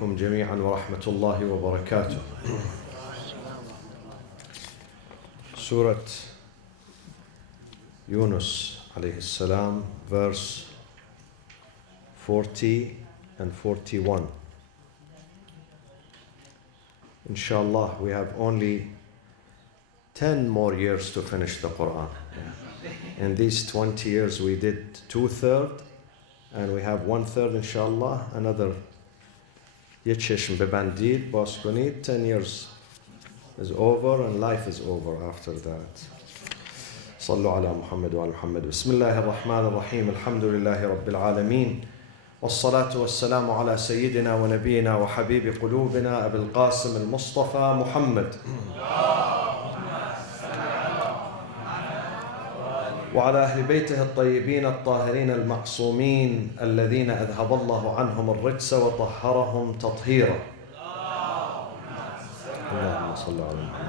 جميعا ورحمة الله وبركاته. Surat Younis alayhi salam, verse 40 and 41. Inshallah, we have only 10 more years to finish the Quran. In these 20 years we did 2/3, and we have 1/3 inshallah, another Yecheshim bebandid, Boskonid, 10 years is over and life is over after that. صلوا على محمد وعلى محمد. بسم الله الرحمن الرحيم. الحمد لله رب العالمين. والصلاة والسلام على سيدنا ونبينا وحبيب قلوبنا أبي القاسم المصطفى محمد وعلى أهل بيته الطيبين الطاهرين المعصومين الذين أذهب الله عنهم الرجس وطهرهم تطهيرا. اللهم صل على محمد.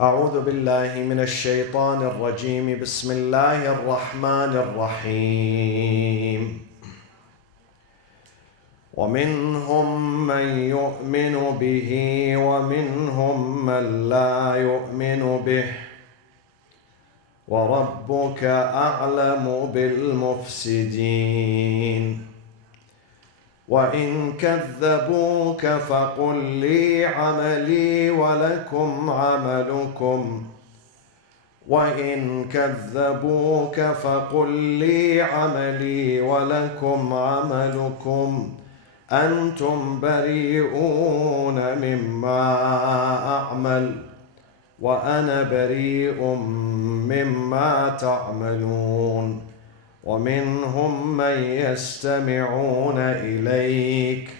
أعوذ بالله من الشيطان الرجيم. بسم الله الرحمن الرحيم. ومنهم من يؤمن به ومنهم من لا يؤمن به وربك أعلم بالمفسدين. وإن كذبوك فقل لي عملي ولكم عملكم وإن كذبوك فقل لي عملي ولكم عملكم أنتم بريئون مما أعمل وأنا بريء مما تعملون. ومنهم من يستمعون إليك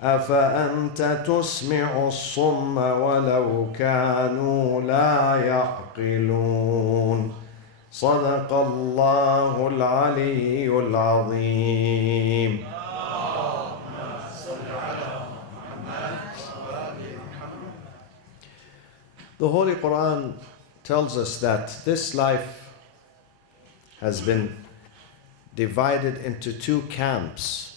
أفأنت تسمع الصم ولو كانوا لا يعقلون. صدق الله العلي العظيم. The Holy Quran tells us that this life has been divided into two camps.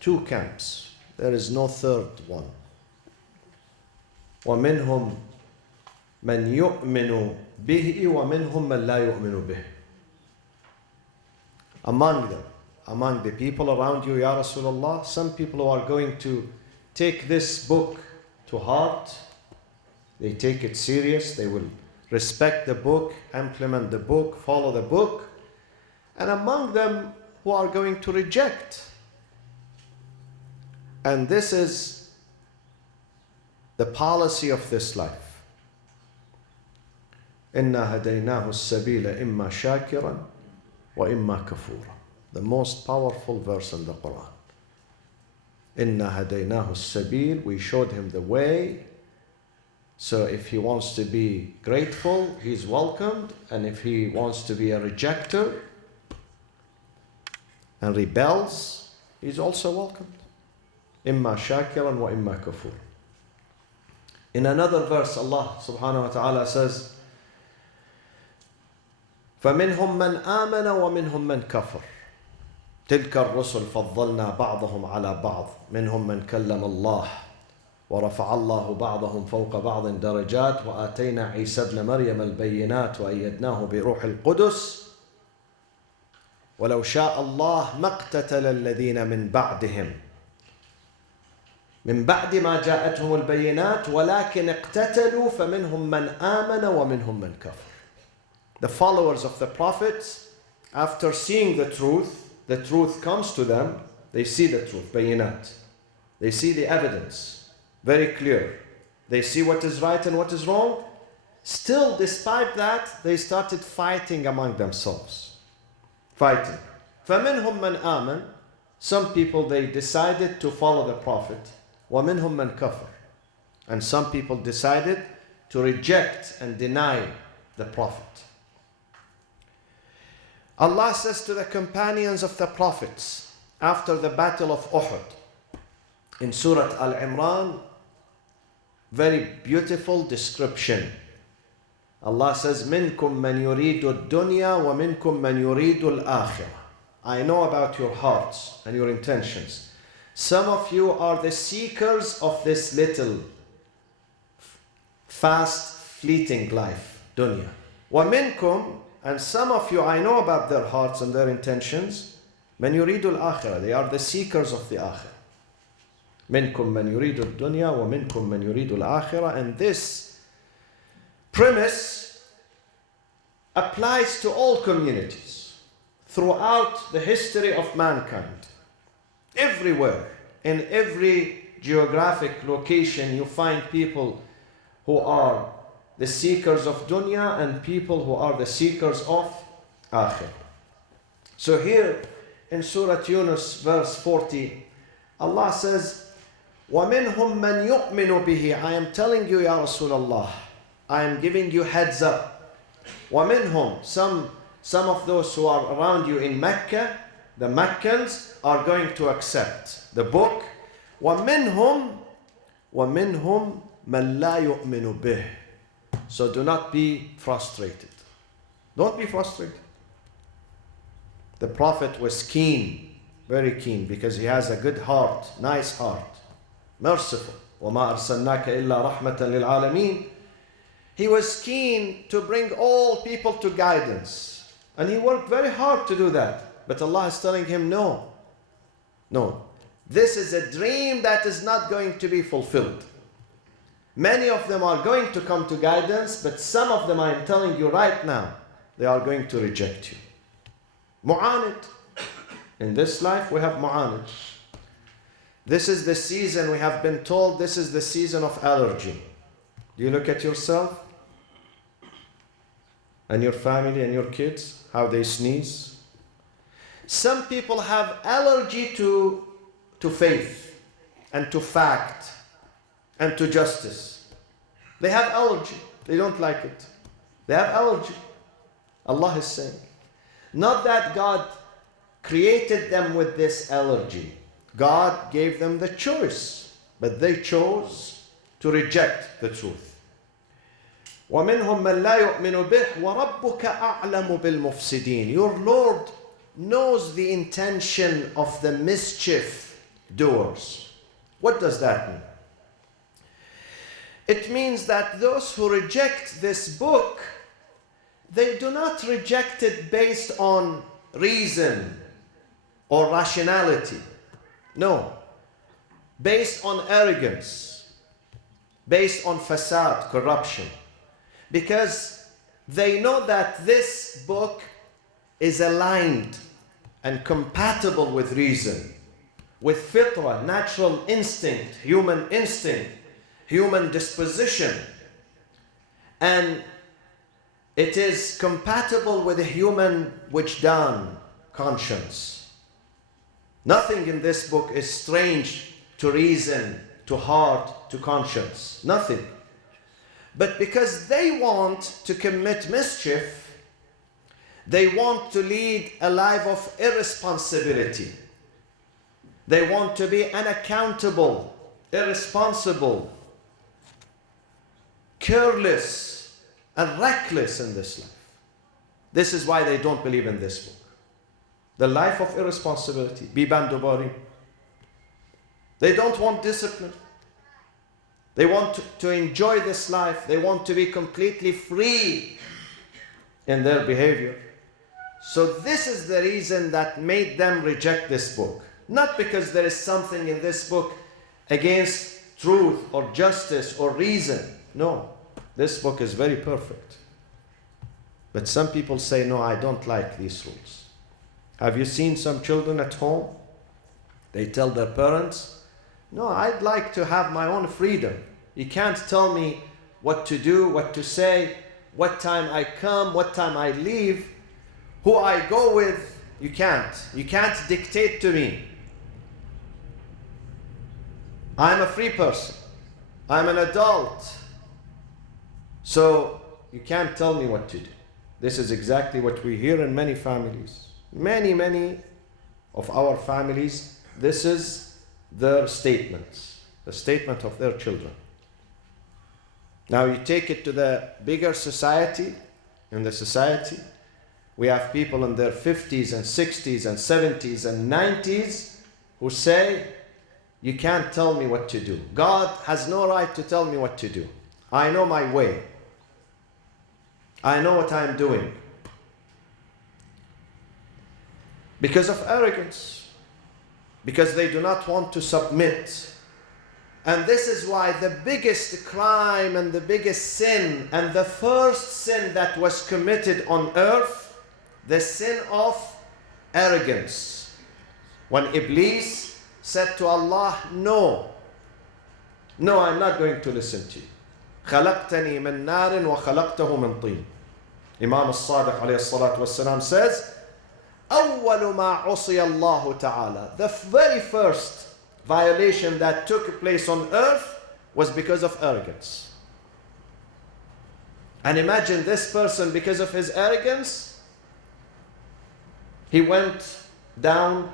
Two camps. There is no third one. وَمِنْهُمْ مَنْ يُؤْمِنُ بِهِ وَمِنْهُمْ مَنْ لَا يُؤْمِنُ بِهِ. Among them, among the people around you, Ya Rasulullah, some people who are going to take this book to heart. They take it serious, they will respect the book, implement the book, follow the book. And among them who are going to reject. And this is the policy of this life. إِنَّا هَدَيْنَاهُ السَّبِيلَ إِمَّا شَاكِرًا وَإِمَّا كَفُورًا. The most powerful verse in the Quran. إِنَّا هَدَيْنَاهُ السَّبِيلَ. We showed him the way. So if he wants to be grateful, he's welcomed. And if he wants to be a rejecter and rebels, he's also welcomed. إِمَّا شَاكِرًا وَإِمَّا كَفُورًا. In another verse, Allah subhanahu wa ta'ala says, فَمِنْهُمْ مَنْ آمَنَ وَمِنْهُمْ مَنْ كَفَرَ تِلْكَ الرُّسُلُ فَضَّلْنَا بَعْضَهُمْ عَلَى بَعْضٍ مِنْهُمْ مَنْ كَلَّمَ اللَّهُ ورفع الله بعضهم فوق بعض درجات وآتينا عيسى ابن مريم البينات وأيدناه بروح القدس ولو شاء الله ما اقتتل الذين من بعدهم من بعد ما جاءتهم البينات ولكن اقتتلوا فمنهم من آمن ومنهم من كفر. The followers of the prophets, after seeing the truth comes to them, they see the truth, bayinat. They see the evidence. Very clear. They see what is right and what is wrong. Still, despite that, they started fighting among themselves. Fighting. فَمِنْهُمْ مَنْ آمَنَ. Some people, they decided to follow the Prophet. وَمِنْهُمْ مَنْ كَفَرَ. And some people decided to reject and deny the Prophet. Allah says to the companions of the prophets after the battle of Uhud in Surat Al-Imran, very beautiful description. Allah says, مِنْكُمْ مَنْ يُرِيدُ الدُّنْيَا وَمِنْكُمْ مَنْ يُرِيدُ الْآخِرَةِ. I know about your hearts and your intentions. Some of you are the seekers of this little fast fleeting life, dunya. وَمِنْكُمْ, and some of you, I know about their hearts and their intentions, مَنْ يُرِيدُ الْآخِرَةِ, they are the seekers of the akhirah. مِنْكُمْ مَنْ يُرِيدُ الدُّنْيَا وَمِنْكُمْ مَنْ يُرِيدُ الْآخِرَةِ. And this premise applies to all communities throughout the history of mankind. Everywhere, in every geographic location, you find people who are the seekers of dunya and people who are the seekers of akhirah. So here in Surat Younis, verse 40, Allah says, وَمِنْهُمْ مَنْ يُؤْمِنُ بِهِ. I am telling you, Ya Rasulullah, I am giving you heads up. وَمِنْهُمْ, some of those who are around you in Mecca, the Meccans, are going to accept the book. وَمِنْهُمْ مَنْ لَا يُؤْمِنُ بِهِ. So do not be frustrated. Don't be frustrated. The Prophet was keen, very keen, because he has a good heart, nice heart, merciful. وَمَا أَرْسَلْنَاكَ إِلَّا رَحْمَةً لِلْعَالَمِينَ. He was keen to bring all people to guidance. And he worked very hard to do that. But Allah is telling him, no. This is a dream that is not going to be fulfilled. Many of them are going to come to guidance, but some of them, I am telling you right now, they are going to reject you. Mu'anid. In this life, we have mu'anid. This is the season, we have been told, this is the season of allergy. Do you look at yourself and your family and your kids, how they sneeze? Some people have allergy to faith and to fact and to justice. They have allergy. They don't like it. They have allergy. Allah is saying, not that God created them with this allergy. God gave them the choice, but they chose to reject the truth. وَمِنْهُمْ مَنْ لَا يُؤْمِنُ بِهِ وَرَبُّكَ أَعْلَمُ بِالْمُفْسِدِينَ. Your Lord knows the intention of the mischief doers. What does that mean? It means that those who reject this book, they do not reject it based on reason or rationality. No. Based on arrogance, based on fasad, corruption. Because they know that this book is aligned and compatible with reason, with fitrah, natural instinct, human disposition. And it is compatible with a human wujdan, conscience. Nothing in this book is strange to reason, to heart, to conscience. Nothing. But because they want to commit mischief, they want to lead a life of irresponsibility. They want to be unaccountable, irresponsible, careless, and reckless in this life. This is why they don't believe in this book. The life of irresponsibility, bibandubari. They don't want discipline. They want to enjoy this life. They want to be completely free in their behavior. So this is the reason that made them reject this book. Not because there is something in this book against truth or justice or reason. No, this book is very perfect. But some people say, no, I don't like these rules. Have you seen some children at home? They tell their parents, no, I'd like to have my own freedom. You can't tell me what to do, what to say, what time I come, what time I leave, who I go with. You can't. You can't dictate to me. I'm a free person. I'm an adult. So you can't tell me what to do. This is exactly what we hear in many families. Many of our families, this is their statements, the statement of their children. Now you take it to the bigger society. In the society, we have people in their 50s and 60s and 70s and 90s who say, You can't tell me what to do. God has no right to tell me what to do. I know my way. I know what I'm doing. Because of arrogance. Because they do not want to submit. And this is why the biggest crime and the biggest sin and the first sin that was committed on earth, the sin of arrogance. When Iblis said to Allah, no, I'm not going to listen to you. خلقتني من نار وخلقته من طين. Imam al-Sadiq alayhi salatu wasalam says, أول ما عصي الله تعالى. The very first violation that took place on earth was because of arrogance. And imagine this person, because of his arrogance, he went down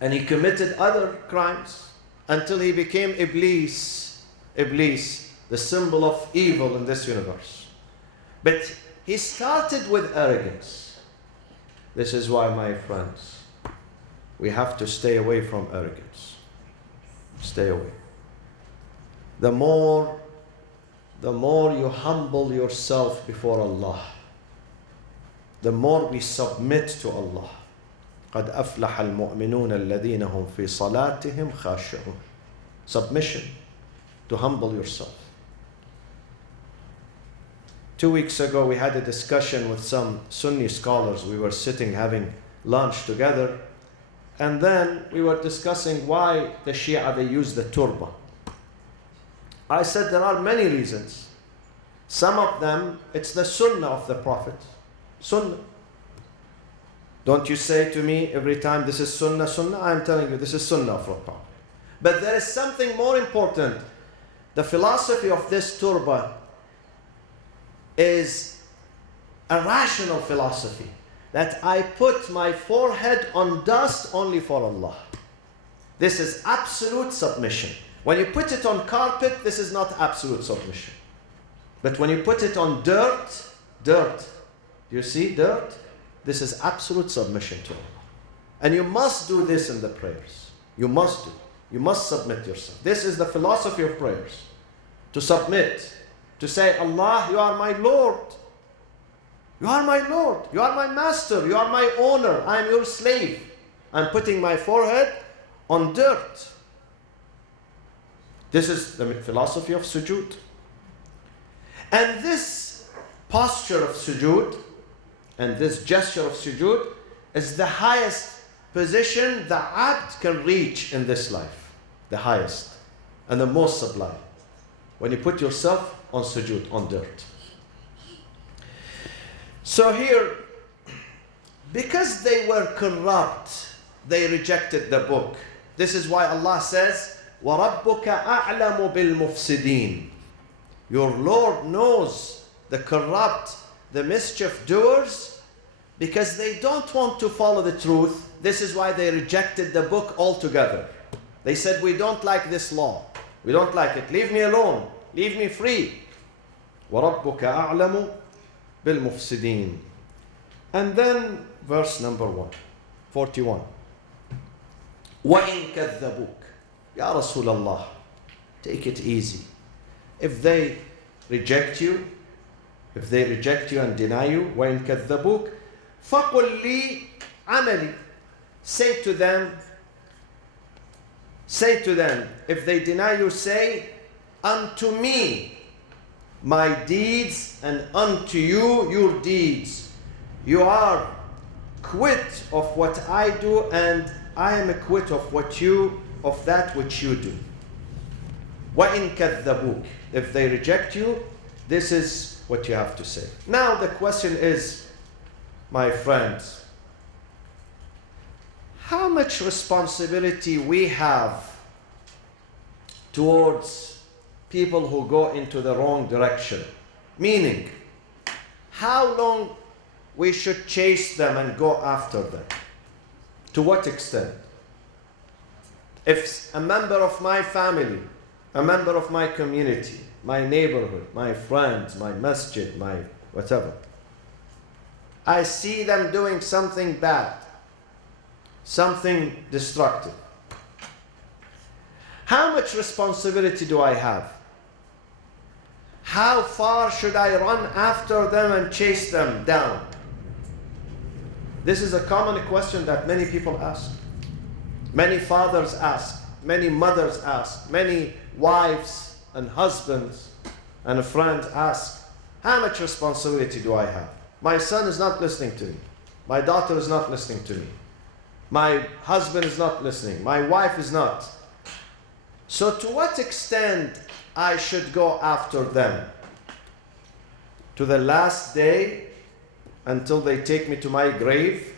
and he committed other crimes until he became Iblis, the symbol of evil in this universe. But he started with arrogance. This is why, my friends, we have to stay away from arrogance. Stay away. The more you humble yourself before Allah, the more we submit to Allah. قَدْ أَفْلَحَ الْمُؤْمِنُونَ الَّذِينَ هُمْ فِي صَلَاتِهِمْ خَاشِعُونَ. Submission, to humble yourself. 2 weeks ago, we had a discussion with some Sunni scholars. We were sitting having lunch together. And then we were discussing why the Shia, they use the turba. I said there are many reasons. Some of them, it's the sunnah of the Prophet. Sunnah. Don't you say to me every time, this is sunnah, sunnah. I'm telling you, this is sunnah of the Prophet. But there is something more important. The philosophy of this turba is a rational philosophy. That I put my forehead on dust only for Allah. This is absolute submission. When you put it on carpet, this is not absolute submission. But when you put it on dirt, do you see dirt? This is absolute submission to Allah. And you must do this in the prayers. You must do. You must submit yourself. This is the philosophy of prayers. To submit. To say, Allah, you are my Lord. You are my Lord. You are my master. You are my owner. I am your slave. I'm putting my forehead on dirt. This is the philosophy of sujood. And this posture of sujood and this gesture of sujood is the highest position the abd can reach in this life. The highest and the most sublime. When you put yourself on sujood, on dirt. So here, because they were corrupt, they rejected the book. This is why Allah says, وَرَبُّكَ أَعْلَمُ بِالْمُفْسِدِينَ. Your Lord knows the corrupt, the mischief doers, because they don't want to follow the truth. This is why they rejected the book altogether. They said, we don't like this law. We don't like it. Leave me alone. Leave me free. وَرَبُّكَ أَعْلَمُ بِالْمُفْسِدِينَ. And then verse number 41. وَإِن كَذَّبُوكَ. Ya Rasulullah, take it easy. If they reject you and deny you, وَإِن كَذَّبُوكَ فَقُلْ لِي عَمَلِي. Say to them, if they deny you, say, unto me my deeds and unto you your deeds. You are quit of what I do and I am quit of that which you do. وَإِن كَذَّبُوكَ. If they reject you, this is what you have to say. Now the question is, my friends, how much responsibility we have towards people who go into the wrong direction? Meaning, how long we should chase them and go after them? To what extent? If a member of my family, a member of my community, my neighborhood, my friends, my masjid, my whatever, I see them doing something bad, something destructive, How much responsibility do I have? How far should I run after them and chase them down? This is a common question that many people ask. Many fathers ask, many mothers ask, many wives and husbands and friends ask, how much responsibility do I have? My son is not listening to me. My daughter is not listening to me. My husband is not listening. My wife is not. So to what extent I should go after them? To the last day until they take me to my grave?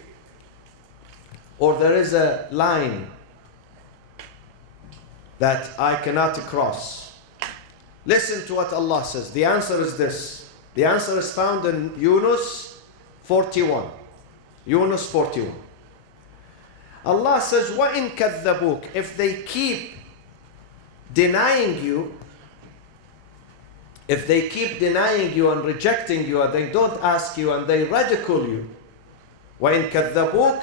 Or there is a line that I cannot cross? Listen to what Allah says. The answer is this. The answer is found in Younis 41. Younis 41. Allah says, وَإِن كَذَّبُوكَ, if they keep denying you, if they keep denying you and rejecting you and they don't ask you and they ridicule you, وَإِن كَذَّبُوكَ,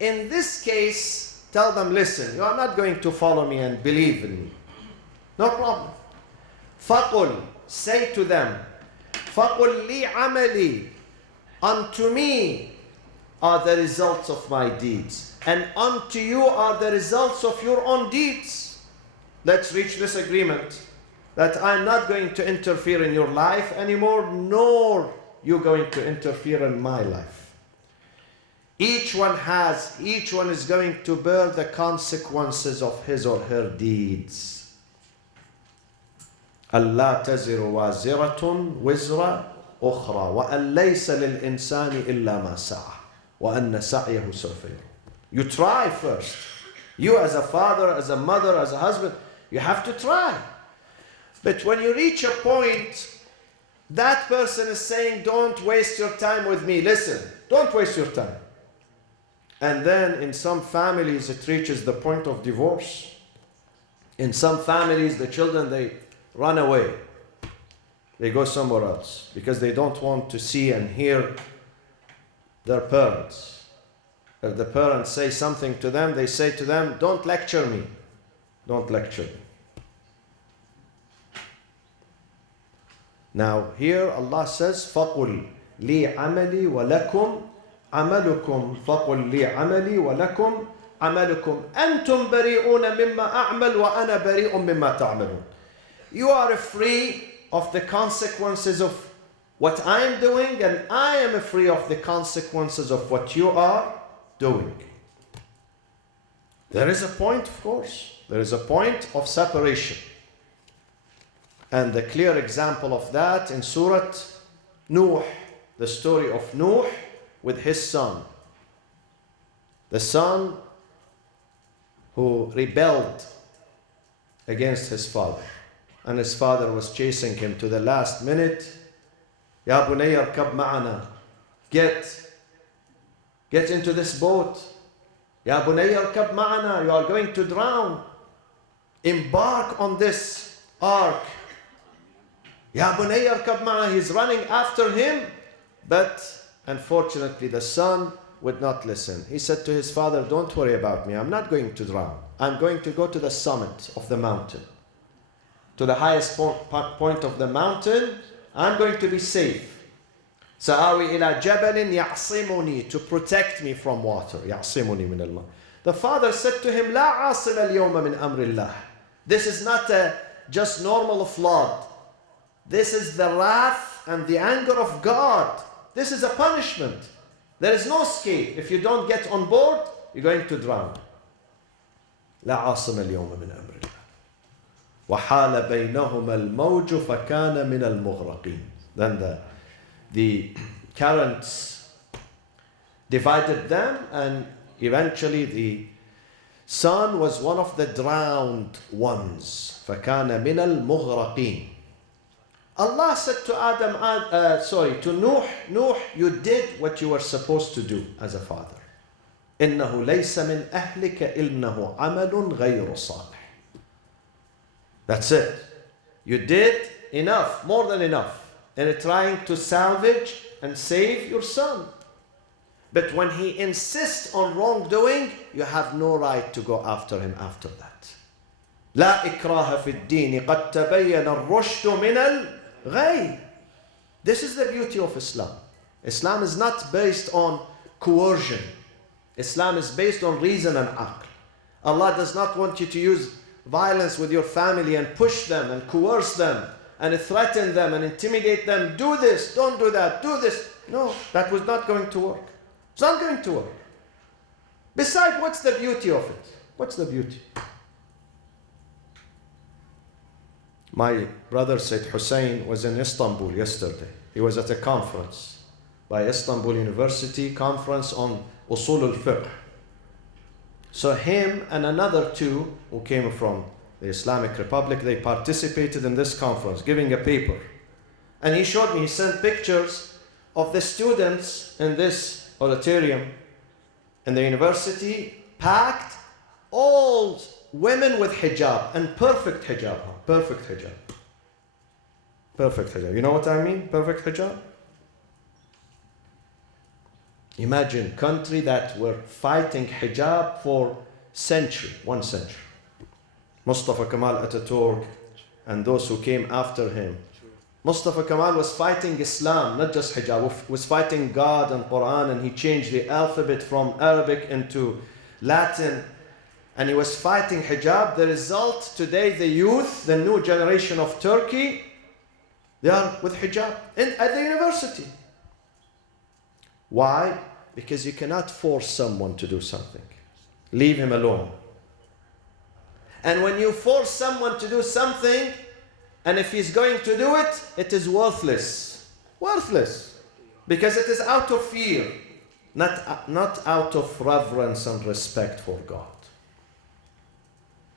in this case, tell them, listen, you are not going to follow me and believe in me. No problem. فَقُلْ, say to them, فَقُلْ لِي عَمَلِي, unto me are the results of my deeds, and unto you are the results of your own deeds. Let's reach this agreement that I'm not going to interfere in your life anymore, nor you going to interfere in my life. Each one is going to bear the consequences of his or her deeds. أَلَّا تَزِرُ وَازِرَةٌ وِزْرَ أُخْرَى وَأَن لَيْسَ لِلْإِنسَانِ إِلَّا مَا سَعَى وَأَنَّ سَعْيَهُ سَوْفَ يُرَى. You try first. You as a father, as a mother, as a husband, you have to try. But when you reach a point, that person is saying, don't waste your time with me. Listen, don't waste your time. And then in some families, it reaches the point of divorce. In some families, the children, they run away. They go somewhere else because they don't want to see and hear their parents. If the parents say something to them, they say to them, don't lecture me. Don't lecture me. Now here Allah says, فَقُلْ لِي عَمَلِي وَلَكُمْ عَمَلُكُمْ فَقُلْ لِي عَمَلِي وَلَكُمْ عَمَلُكُمْ أَنْتُمْ بَرِيئُونَ مِمَّا أَعْمَلُ وَأَنَا بَرِيءٌ مِمَّا تَعْمَلُونَ. You are free of the consequences of what I am doing, and I am free of the consequences of what you are doing. There is a point, of course. There is a point of separation. And the clear example of that in Surat Nuh, the story of Nuh with his son. The son who rebelled against his father. And his father was chasing him to the last minute. Ya bunayya arkab ma'ana. Get into this boat. Ya bunayya arkab ma'ana. You are going to drown. Embark on this ark. Ya bunayya arkab ma'ana. He's running after him. But unfortunately the son would not listen. He said to his father, don't worry about me. I'm not going to drown. I'm going to go to the summit of the mountain. To the highest point of the mountain. I'm going to be safe. سآوي إلى جبل يعصمني, to protect me from water. يعصمني من الماء. The father said to him, لا عاصم اليوم من أمر الله. This is not a just normal flood. This is the wrath and the anger of God. This is a punishment. There is no escape. If you don't get on board, you're going to drown. لا عاصم اليوم من أمر الله. وحال بينهما الموج فكان من المغرقين. Then the currents divided them, and eventually the son was one of the drowned ones. فكان من المغرقين. Allah said to to Nuh, you did what you were supposed to do as a father. إنه ليس من أهلك إنه عمل غير صالح. That's it. You did enough, more than enough, in trying to salvage and save your son. But when he insists on wrongdoing, you have no right to go after him after that. لا إكراه في الدين قد تبين الرشد من الغي. This is the beauty of Islam. Islam is not based on coercion. Islam is based on reason and aql. Allah does not want you to use violence with your family and push them and coerce them and threaten them and intimidate them. Do this, don't do that, do this. No, that was not going to work. It's not going to work. Besides, what's the beauty of it? What's the beauty? My brother Said Hussein was in Istanbul yesterday. He was at a conference by Istanbul University, conference on Usul al-Fiqh. So him and another two who came from the Islamic Republic, they participated in this conference, giving a paper. And he showed me, he sent pictures of the students in this auditorium in the university, packed, all women with hijab, and perfect hijab. Perfect hijab. Perfect hijab. You know what I mean? Perfect hijab? Imagine country that were fighting hijab for century, 1 century. Mustafa Kemal Ataturk and those who came after him. Mustafa Kemal was fighting Islam, not just hijab, was fighting God and Quran, and he changed the alphabet from Arabic into Latin, and he was fighting hijab. The result today, the youth, the new generation of Turkey, they are with hijab at the university. Why? Because you cannot force someone to do something. Leave him alone. And when you force someone to do something, and if he's going to do it, it is worthless. Worthless. Because it is out of fear, not out of reverence and respect for God.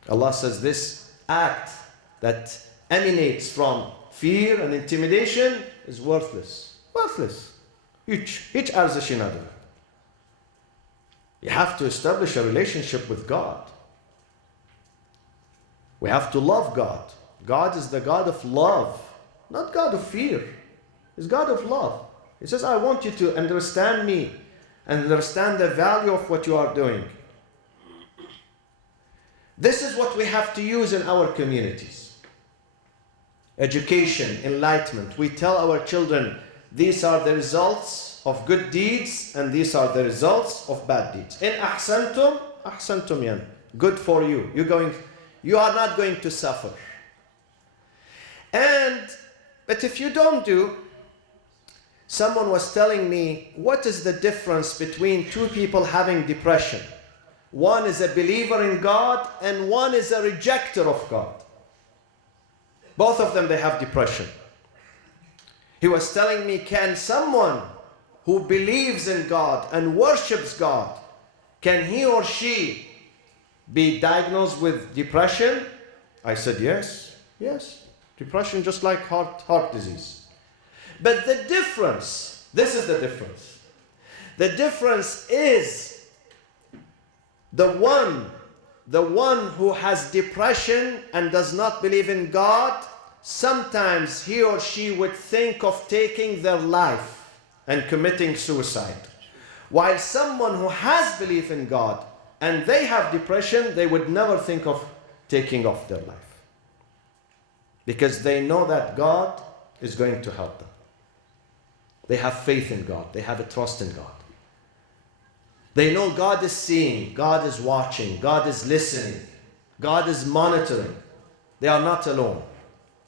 Allah says this act that emanates from fear and intimidation is worthless. Worthless. Hiç ارزشی نداره. You have to establish a relationship with God. We have to love God. God is the God of love, not God of fear. He's God of love. He says, I want you to understand me and understand the value of what you are doing. This is what we have to use in our communities. Education, enlightenment. We tell our children, these are the results of good deeds and these are the results of bad deeds. In ahsantum, ahsantum yan. Good for you. You are not going to suffer. But if you don't do, someone was telling me, what is the difference between two people having depression? One is a believer in God and one is a rejecter of God. Both of them, they have depression. He was telling me, can someone who believes in God and worships God, can he or she be diagnosed with depression? I said, yes, yes. Depression just like heart disease. But the difference, this is the difference. The difference is the one who has depression and does not believe in God, sometimes he or she would think of taking their life and committing suicide. While someone who has belief in God and they have depression, they would never think of taking off their life. Because they know that God is going to help them. They have faith in God. They have a trust in God. They know God is seeing, God is watching, God is listening, God is monitoring. They are not alone.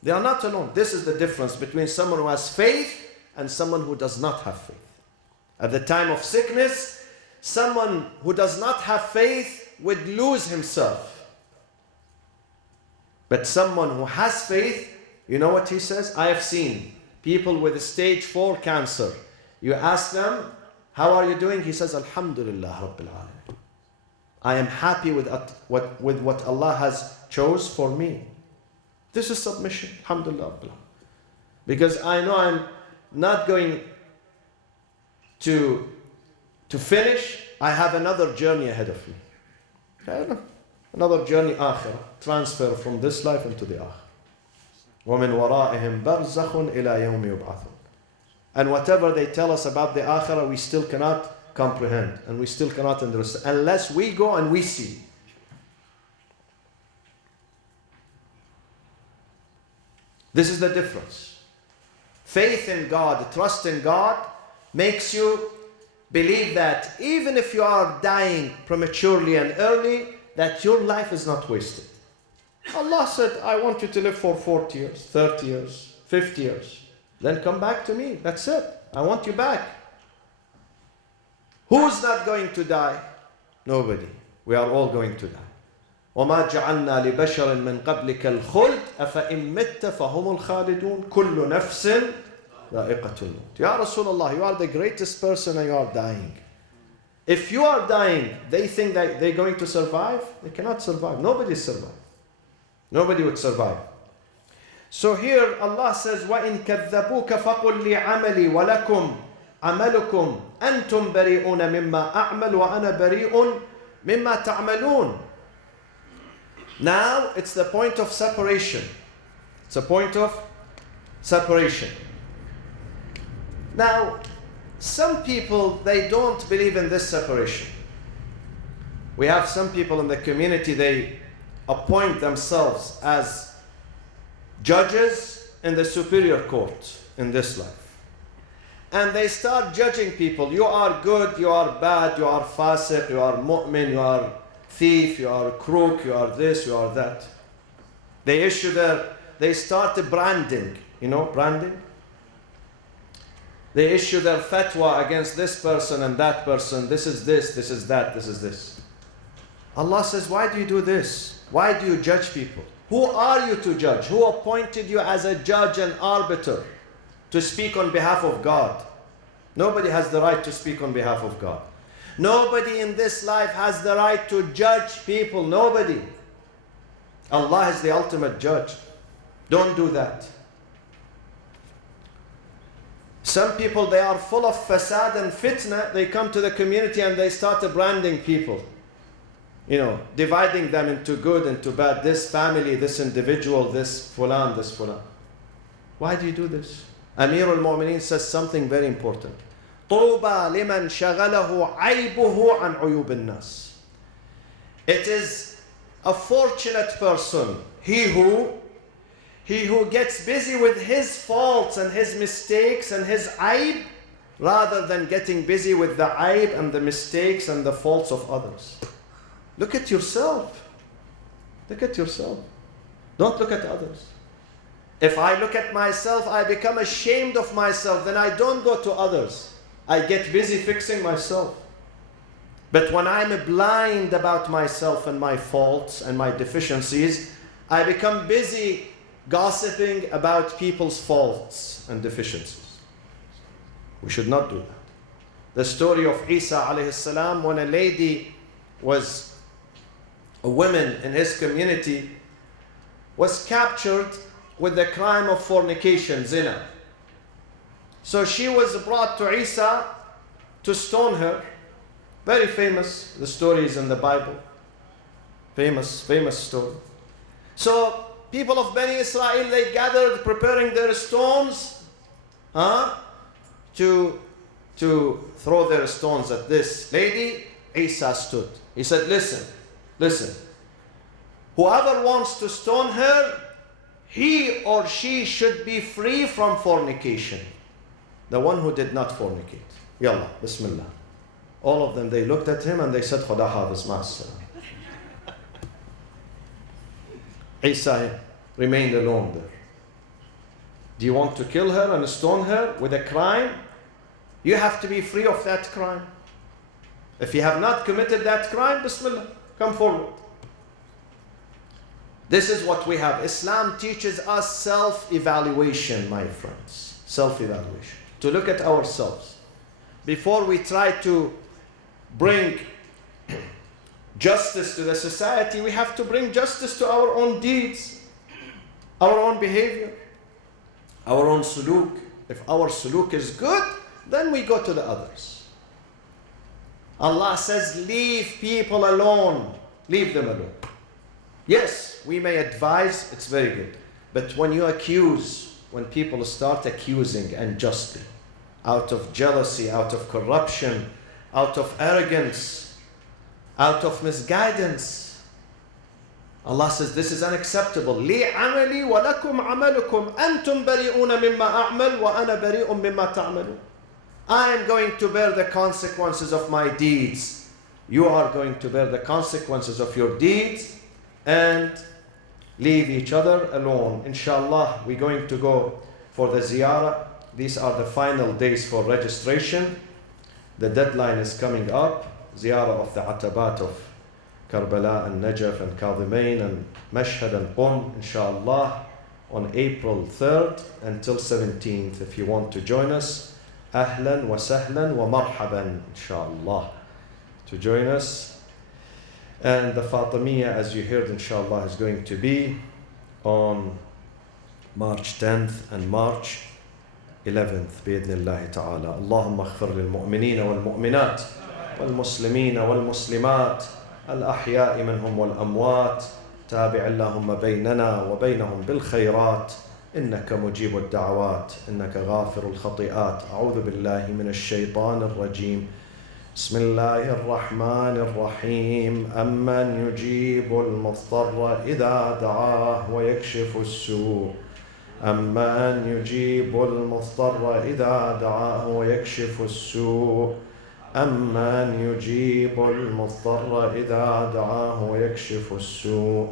They are not alone. This is the difference between someone who has faith and someone who does not have faith. At the time of sickness, someone who does not have faith would lose himself. But someone who has faith, you know what he says? I have seen people with stage 4 cancer. You ask them, how are you doing? He says, Alhamdulillah Rabbil Alameen. I am happy with what Allah has chose for me. This is submission. Alhamdulillah Rabbil Alameen. Because I know I'm not going to finish. I have another journey ahead of me. I don't know. Another journey, akhirah, transfer from this life into the akhirah. وَمِنْ وَرَائِهِمْ بَرْزَخٌ إِلَى يَوْمِ يُبْعَثُونَ. And whatever they tell us about the akhirah, we still cannot comprehend and we still cannot understand unless we go and we see. This is the difference. Faith in God, trust in God, makes you believe that even if you are dying prematurely and early, that your life is not wasted. Allah said, I want you to live for 40 years, 30 years, 50 years. Then come back to me. That's it. I want you back. Who's not going to die? Nobody. We are all going to die. وَمَا جَعَلْنَا لِبَشَرٍ مِّن قَبْلِكَ الْخُلْدَ أَفَإِن مِتَّ فَهُمُ الْخَالِدُونَ كُلُّ نَفْسٍ ذَائِقَةُ الْمَوْتِ. Ya Rasulullah, you are the greatest person and you are dying. If you are dying, they think that they're going to survive? They cannot survive. Nobody survives. Nobody would survive. So here Allah says, وَإِن كَذَّبُوكَ فَقُلْ لِي عَمَلِي وَلَكُمْ عَمَلُكُمْ أَنْتُمْ بَرِيئُونَ مِمَّا أَعْمَلُ وَأَنَا بَرِيءٌ مِمَّا تَعْمَلُونَ. Now it's the point of separation. It's a point of separation. Now, some people, they don't believe in this separation. We have some people in the community, they appoint themselves as judges in the superior court in this life. And they start judging people. You are good, you are bad, you are fasiq, you are mu'min, you are thief, you are crook, you are this, you are that. They start branding, branding. They issue their fatwa against this person and that person. This is this is that, this is this. Allah says, why do you do this? Why do you judge people? Who are you to judge? Who appointed you as a judge and arbiter to speak on behalf of God? Nobody has the right to speak on behalf of God. Nobody in this life has the right to judge people. Nobody. Allah is the ultimate judge. Don't do that. Some people, they are full of fasad and fitna. They come to the community and they start branding people. Dividing them into good, into bad. This family, this individual, this fulan, this fulan. Why do you do this? Amir al-Mu'mineen says something very important. طُوبَى لِمَنْ شَغَلَهُ عَيْبُهُ عَنْ عُيُوبِ النَّاسِ. It is a fortunate person, he who gets busy with his faults and his mistakes and his aib, rather than getting busy with the aib and the mistakes and the faults of others. Look at yourself. Look at yourself. Don't look at others. If I look at myself, I become ashamed of myself, then I don't go to others. I get busy fixing myself. But when I'm blind about myself and my faults and my deficiencies, I become busy gossiping about people's faults and deficiencies. We should not do that. The story of Isa alayhi salam, when a woman in his community was captured with the crime of fornication, zina. So she was brought to Isa to stone her. Very famous, the story is in the Bible. Famous story. So people of Bani Israel, they gathered preparing their stones to throw their stones at this lady. Isa stood. He said, listen, whoever wants to stone her, he or she should be free from fornication. The one who did not fornicate. Yallah, Bismillah. All of them, they looked at him and they said, Khuda hafiz, ma'as-salam. Isa remained alone there. Do you want to kill her and stone her with a crime? You have to be free of that crime. If you have not committed that crime, Bismillah, come forward. This is what we have. Islam teaches us self-evaluation, my friends. Self-evaluation. To look at ourselves. Before we try to bring justice to the society, we have to bring justice to our own deeds, our own behavior, our own suluk. If our suluk is good, then we go to the others. Allah says, leave people alone. Leave them alone. Yes, we may advise, it's very good. But when you accuse, when people start accusing unjustly, out of jealousy, out of corruption, out of arrogance, out of misguidance, Allah says this is unacceptable. لي عملي ولكم عملكم أنتم بريئون مما أعمل وأنا بريء مما تعملون. I am going to bear the consequences of my deeds. You are going to bear the consequences of your deeds and leave each other alone. Inshallah, we're going to go for the ziyarah. These are the final days for registration. The deadline is coming up. Ziyarah of the Atabat of Karbala and Najaf and Kadhimain and Mashhad and Qum, inshallah, on April 3rd until 17th. If you want to join us, ahlan wa sahlan wa marhaban, inshallah, to join us. And the Fatimiyya, as you heard, inshallah, is going to be on March 10th and March 11th, بإذن الله تعالى. اللهم اغفر للمؤمنين والمؤمنات والمسلمين والمسلمات الأحياء منهم والأموات. تابع اللهم بيننا وبينهم بالخيرات إنك مجيب الدعوات إنك غافر الخطيئات. أعوذ بالله من الشيطان الرجيم. بسم الله الرحمن الرحيم. أمن يجيب المضطر إذا دعاه ويكشف السوء. أمن يجيب المضطر إذا دعاه ويكشف السوء. أمن يجيب المضطر إذا دعاه ويكشف السوء.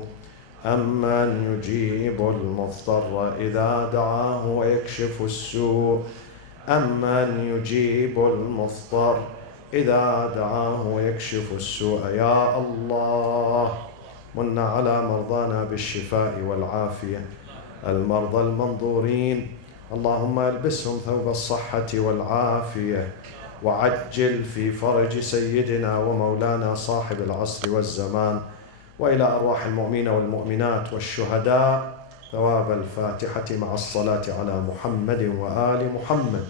أمن يجيب المضطر إذا دعاه ويكشف السوء. أمن يجيب المضطر إذا دعاه ويكشف السوء. يا الله من على مرضانا بالشفاء والعافية، المرضى المنظورين اللهم البسهم ثوب الصحة والعافية، وعجل في فرج سيدنا ومولانا صاحب العصر والزمان. وإلى أرواح المؤمنين والمؤمنات والشهداء ثواب الفاتحة مع الصلاة على محمد وآل محمد.